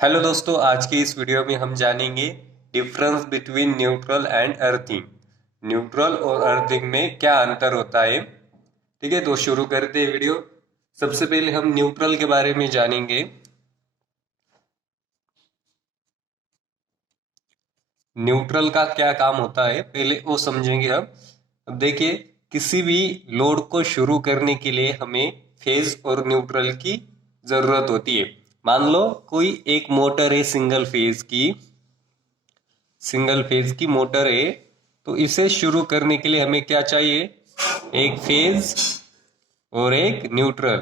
Hello दोस्तों, आज की इस वीडियो में हम जानेंगे difference between neutral and earthing. Neutral और अर्थिंग में क्या अंतर होता है। ठीक है, तो शुरू करते हैं वीडियो। सबसे पहले हम न्यूट्रल के बारे में जानेंगे। न्यूट्रल का क्या काम होता है पहले वो समझेंगे हम। अब देखिए, किसी भी लोड को शुरू करने के लिए हमें फेज और न्यूट्रल की जरूरत होती है। मान लो कोई एक मोटर है सिंगल फेज की मोटर है, तो इसे शुरू करने के लिए हमें क्या चाहिए? एक फेज और एक न्यूट्रल।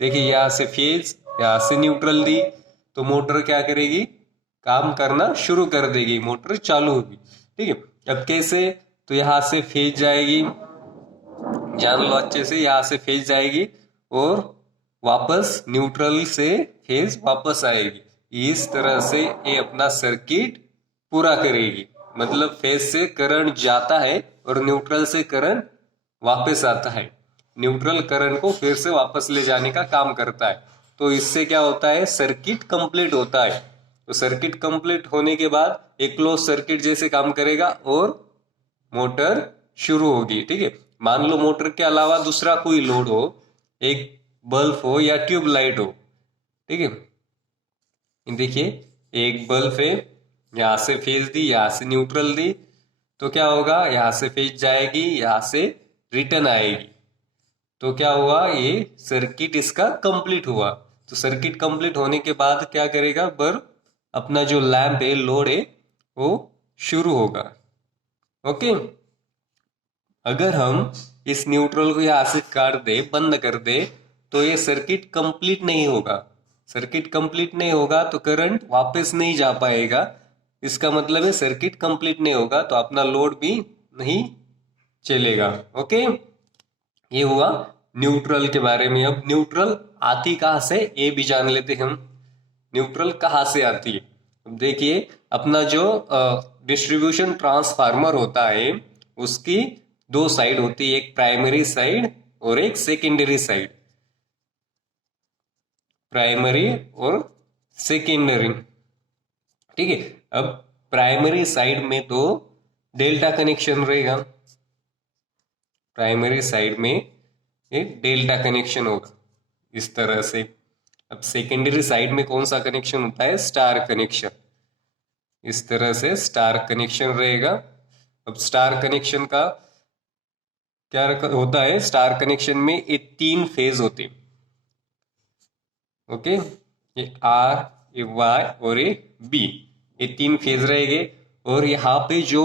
देखिए, यहाँ से फेज, यहाँ से न्यूट्रल दी तो मोटर क्या करेगी? काम करना शुरू कर देगी, मोटर चालू होगी। ठीक है, अब कैसे? तो यहाँ से फेज जाएगी, जान लो अच्छे से, यहाँ से फेज जाएगी और वापस न्यूट्रल से फेज वापस आएगी। इस तरह से ये अपना सर्किट पूरा करेगी। मतलब फेज से करंट जाता है और न्यूट्रल से करंट वापस आता है। न्यूट्रल करंट को फिर से वापस ले जाने का काम करता है। तो इससे क्या होता है? सर्किट कंप्लीट होता है। तो सर्किट कंप्लीट होने के बाद एक क्लोज सर्किट जैसे काम करेगा और मोटर शुरू होगी। ठीक है, मान लो मोटर के अलावा दूसरा कोई लोड हो, एक बल्ब हो या ट्यूब लाइट हो। ठीक है, देखिए, एक बल्ब है, यहाँ से फेज दी, यहाँ से न्यूट्रल दी, तो क्या होगा? यहाँ से फेज जाएगी, यहाँ से रिटर्न आएगी। तो क्या हुआ? ये सर्किट इसका कंप्लीट हुआ। तो सर्किट कंप्लीट होने के बाद क्या करेगा? बल्ब अपना जो लैंप है, लोड है, वो शुरू होगा। ओके, अगर हम इस न्यूट्रल को यहाँ से काट दे, बंद कर दे, तो ये सर्किट कंप्लीट नहीं होगा। सर्किट कंप्लीट नहीं होगा तो करंट वापस नहीं जा पाएगा। इसका मतलब है सर्किट कंप्लीट नहीं होगा तो अपना लोड भी नहीं चलेगा। ओके, ये हुआ न्यूट्रल के बारे में। अब न्यूट्रल आती कहाँ से, ये भी जान लेते हैं हम। न्यूट्रल कहाँ से आती है? अब देखिए, अपना जो डिस्ट्रीब्यूशन ट्रांसफार्मर होता है, उसकी दो साइड होती है, एक प्राइमरी साइड और एक सेकेंडरी साइड। प्राइमरी और सेकेंडरी। ठीक है, अब प्राइमरी साइड में तो डेल्टा कनेक्शन रहेगा। प्राइमरी साइड में एक डेल्टा कनेक्शन होगा इस तरह से। अब सेकेंडरी साइड में कौन सा कनेक्शन होता है? Star connection. इस तरह से स्टार कनेक्शन रहेगा। अब स्टार कनेक्शन का क्या होता है? स्टार कनेक्शन में ये तीन फेज होते हैं। ओके, ये आर, ये वाई और ये बी, ये तीन फेज रहेंगे। और यहाँ पे जो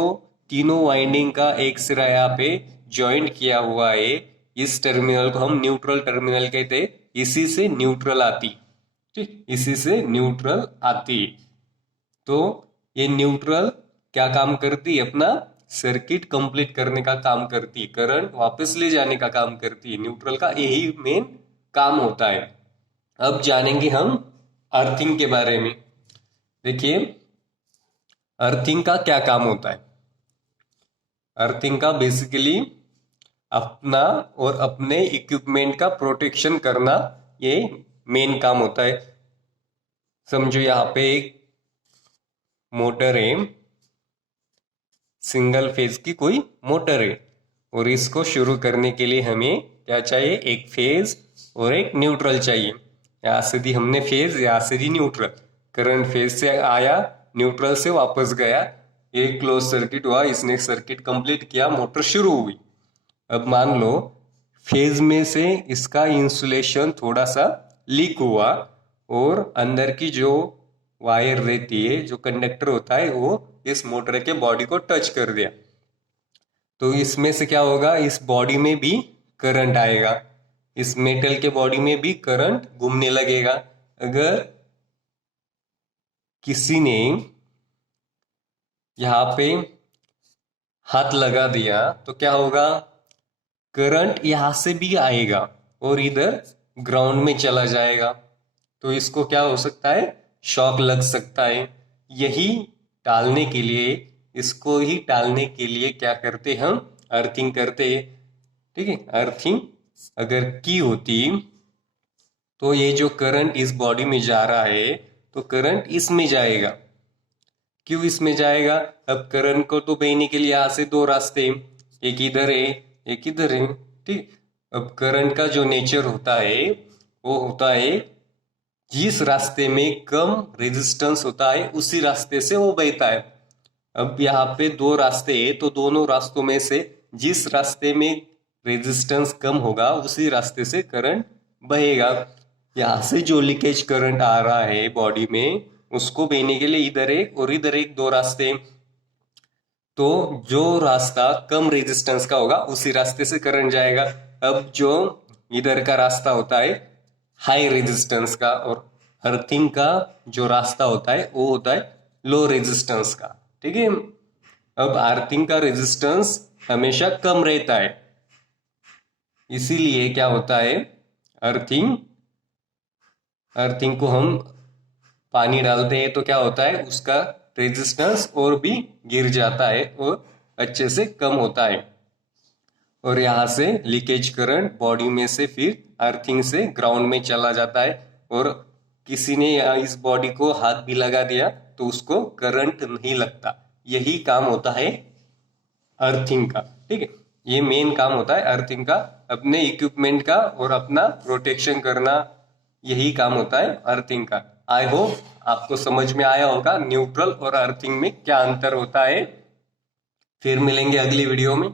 तीनों वाइंडिंग का एक सिरा यहाँ पे ज्वाइंट किया हुआ है, इस टर्मिनल को हम न्यूट्रल टर्मिनल कहते हैं। इसी से न्यूट्रल आती, ठीक, इसी से न्यूट्रल आती। तो ये न्यूट्रल क्या काम करती है? अपना सर्किट कंप्लीट करने का काम करती है, करंट वापस ले जाने का काम करती है। न्यूट्रल का यही मेन काम होता है। अब जानेंगे हम अर्थिंग के बारे में। देखिए, अर्थिंग का क्या काम होता है? अर्थिंग का बेसिकली अपना और अपने इक्विपमेंट का प्रोटेक्शन करना, ये मेन काम होता है। समझो यहाँ पे एक मोटर है, सिंगल फेज की कोई मोटर है, और इसको शुरू करने के लिए हमें क्या चाहिए? एक फेज और एक न्यूट्रल चाहिए। यहाँ से दी हमने फेज, यहाँ से दी न्यूट्रल। करंट फेज से आया, न्यूट्रल से वापस गया, एक क्लोज सर्किट हुआ, इसने सर्किट कंप्लीट किया, मोटर शुरू हुई। अब मान लो फेज में से इसका इंसुलेशन थोड़ा सा लीक हुआ और अंदर की जो वायर रहती है, जो कंडक्टर होता है, वो इस मोटर के बॉडी को टच कर दिया। तो इसमें से क्या होगा? इस बॉडी में भी करंट आएगा, इस मेटल के बॉडी में भी करंट घूमने लगेगा। अगर किसी ने यहाँ पे हाथ लगा दिया तो क्या होगा? करंट यहां से भी आएगा और इधर ग्राउंड में चला जाएगा। तो इसको क्या हो सकता है? शॉक लग सकता है। यही टालने के लिए, इसको ही टालने के लिए क्या करते हम? अर्थिंग करते हैं। ठीक है, अर्थिंग अगर की होती तो ये जो करंट इस बॉडी में जा रहा है, तो करंट इसमें जाएगा। क्यों इसमें जाएगा? अब करंट को तो बहने के लिए यहाँ से दो रास्ते, एक इधर है एक इधर है, ठीक। अब करंट का जो नेचर होता है वो होता है जिस रास्ते में कम रेजिस्टेंस होता है उसी रास्ते से वो बहता है। अब यहाँ पे दो रास्ते हैं, तो दोनों रास्तों में से जिस रास्ते में रेजिस्टेंस कम होगा उसी रास्ते से करंट बहेगा। यहाँ से जो लीकेज करंट आ रहा है बॉडी में, उसको बहने के लिए इधर एक और इधर एक दो रास्ते, तो जो रास्ता कम रेजिस्टेंस का होगा उसी रास्ते से करंट जाएगा। अब जो इधर का रास्ता होता है हाई रेजिस्टेंस का, और अर्थिंग का जो रास्ता होता है वो होता है लो रेजिस्टेंस का, ठीक है। अब अर्थिंग का रेजिस्टेंस हमेशा कम रहता है, इसीलिए क्या होता है, अर्थिंग को हम पानी डालते हैं तो क्या होता है, उसका रेजिस्टेंस और भी गिर जाता है और अच्छे से कम होता है, और यहाँ से लीकेज करंट बॉडी में से फिर अर्थिंग से ग्राउंड में चला जाता है, और किसी ने इस बॉडी को हाथ भी लगा दिया तो उसको करंट नहीं लगता। यही काम होता है अर्थिंग का, ठीक है। ये मेन काम होता है अर्थिंग का, अपने इक्विपमेंट का और अपना प्रोटेक्शन करना, यही काम होता है अर्थिंग का। आई होप आपको समझ में आया होगा न्यूट्रल और अर्थिंग में क्या अंतर होता है। फिर मिलेंगे अगली वीडियो में।